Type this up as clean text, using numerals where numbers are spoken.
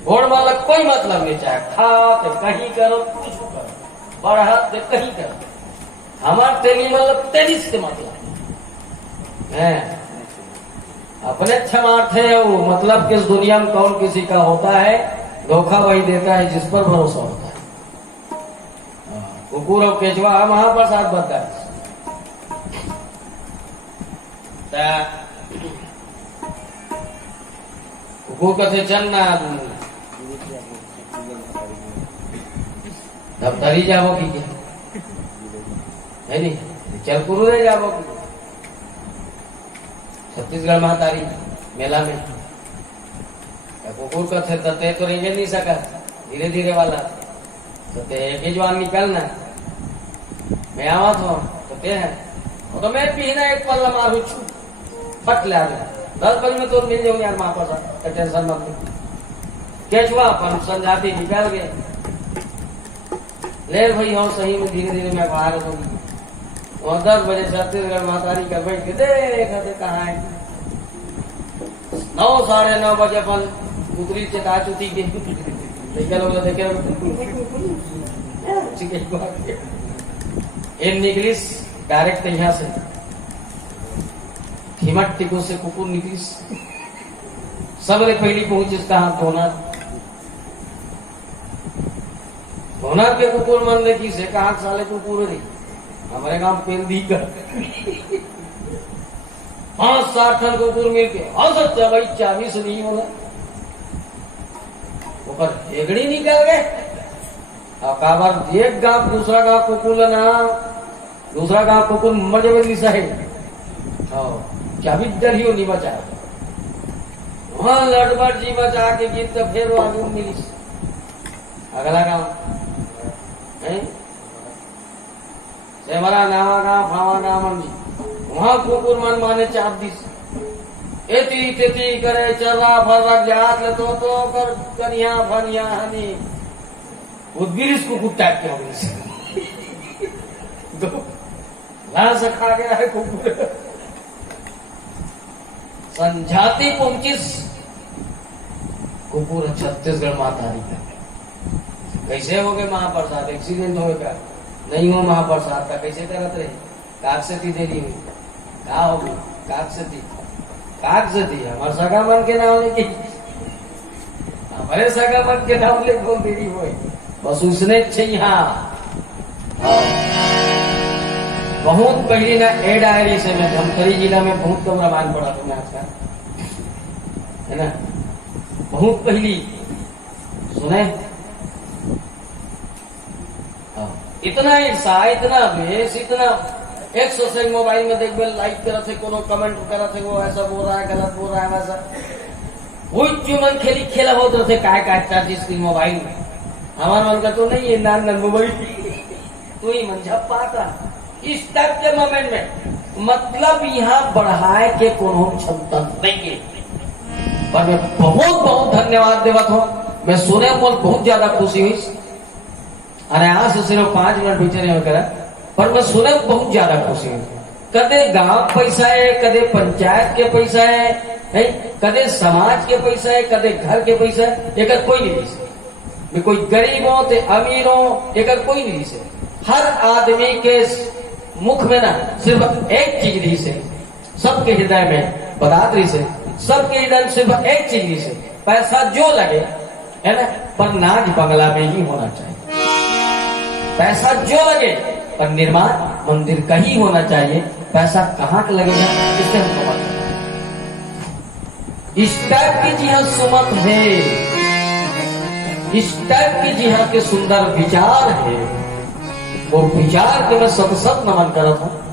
घोड़ वाला कोई मतलब नहीं, चाहे खा तो कहीं करो, कुछ करो, बढ़ा तो कहीं करो, हमारे तेली मतलब तेलिस के मतलब है। अपने क्षमार्थ है वो, मतलब किस दुनिया में कौन किसी का होता है, धोखा वही देता है जिस पर भरोसा होता है। कुकुर और केचवा महाप्रसाद बताए, कुकुर कथे चलना दफ्तरी जाबो की है नहीं, चल कुरुदे जाबो की छत्तीसगढ़ महातारी मेला में कुकुर कथे तते तो रेंगे नहीं सका, धीरे धीरे वाला तो एक ही जवान निकलना, मैं आवा तो ते है तो मैं पीना एक पल्ला मारू छू फट ले 10 बजे में तो मिल जाऊंगी यार वहां पर, टेंशन मत लो। केचवा अपन संजाति निकल गए, ले भाई हो सही में धीरे धीरे मैं बाहर होगी। वहां 10 बजे छत्तीसगढ़ महातारी का बैठ के देखते कहाँ है, 9 साढ़े 9 बजे अपन उतरी चका चुती के देखे लोग देखे इन निकलिस डायरेक्ट यहाँ से हिमट टिको से कुकुर निकलिस, सबले पहली पहुंचिस कहा धोनार के कुकुर मन ने की से कहा साले कुकुर रे हमारे गांव पेल दी कर 5-7 टन कुकुर मिल के हंसत भाई चाबी से नहीं होना ऊपर हेगड़ी निकल गए। अब काबर एक गांव दूसरा गांव कुकुर ना, दूसरा गांव कुकुर मजबूरी सहे क्या भी डर ही नहीं बचा, वहां लड़बड़ जी बचा के गीत तो फिर वो आगे मिली अगला गांव है सेमरा नावा गांव फावा गांव मन जी, वहां कुकुर मन माने चाप दिस एती तेती करे चला फरक जात ले तो कर कनिया फनिया हनी उद्गिरिस कुकुर टाइप के होगी तो लाल से खा गया है कुकुर। संजाति पहुंचिस कुकुर छत्तीसगढ़ महातारी का कैसे हो गए महाप्रसाद, एक्सीडेंट हो गया नहीं हो महाप्रसाद का कैसे करत रहे, काग से थी देरी हुई कहा होगी काग से थी हमारे सगा मन के नाम लेके, हमारे सगा मन के नाम ले बहुत देरी हुई बस उसने यहाँ बहुत पहले ना ए डायरी से मैं धमतरी जिला में बहुत कम रामायण पढ़ा तुमने आज का है ना, बहुत पहली सुने इतना ईर्षा इतना द्वेष इतना 100 से मोबाइल में देख लाइक करा थे कोनो कमेंट करा थे वो ऐसा बोल रहा है गलत बोल रहा है वैसा वो चुमन खेली खेला होते रहे काय काटता जिसकी मोबाइल में हमारा मन का तो नहीं है नान मोबाइल तो ही मन झप पाता इस टाइप के मोमेंट में मतलब यहाँ बढ़ाए के कोनो क्षमता नहीं है। पर मैं बहुत बहुत धन्यवाद देवत हूँ, मैं सुने बोल बहुत ज्यादा खुशी हुई अरे यहाँ से सिर्फ 5 मिनट पीछे नहीं करा पर मैं सुने बहुत ज्यादा खुशी हुई। कदे गांव पैसा है, कदे पंचायत के पैसा है, कदे समाज के पैसा है, कदे घर के पैसा है, एक कोई नहीं दिसे, कोई गरीब हो तो अमीर हो एक कोई नहीं दिसे, हर आदमी के मुख में ना सिर्फ एक चीज रही से, सबके हृदय में बता रही से, सबके हृदय में सिर्फ एक चीज रही से, पैसा जो लगे है ना पर नाज बंगला में ही होना चाहिए, पैसा जो लगे पर निर्माण मंदिर का ही होना चाहिए, पैसा कहाँ का लगेगा इससे हमको पता इस टाइप की जी हाँ सुमत है, इस टाइप की जी हाँ के सुंदर विचार है, वो विचार के मैं सत नमन करता हूँ।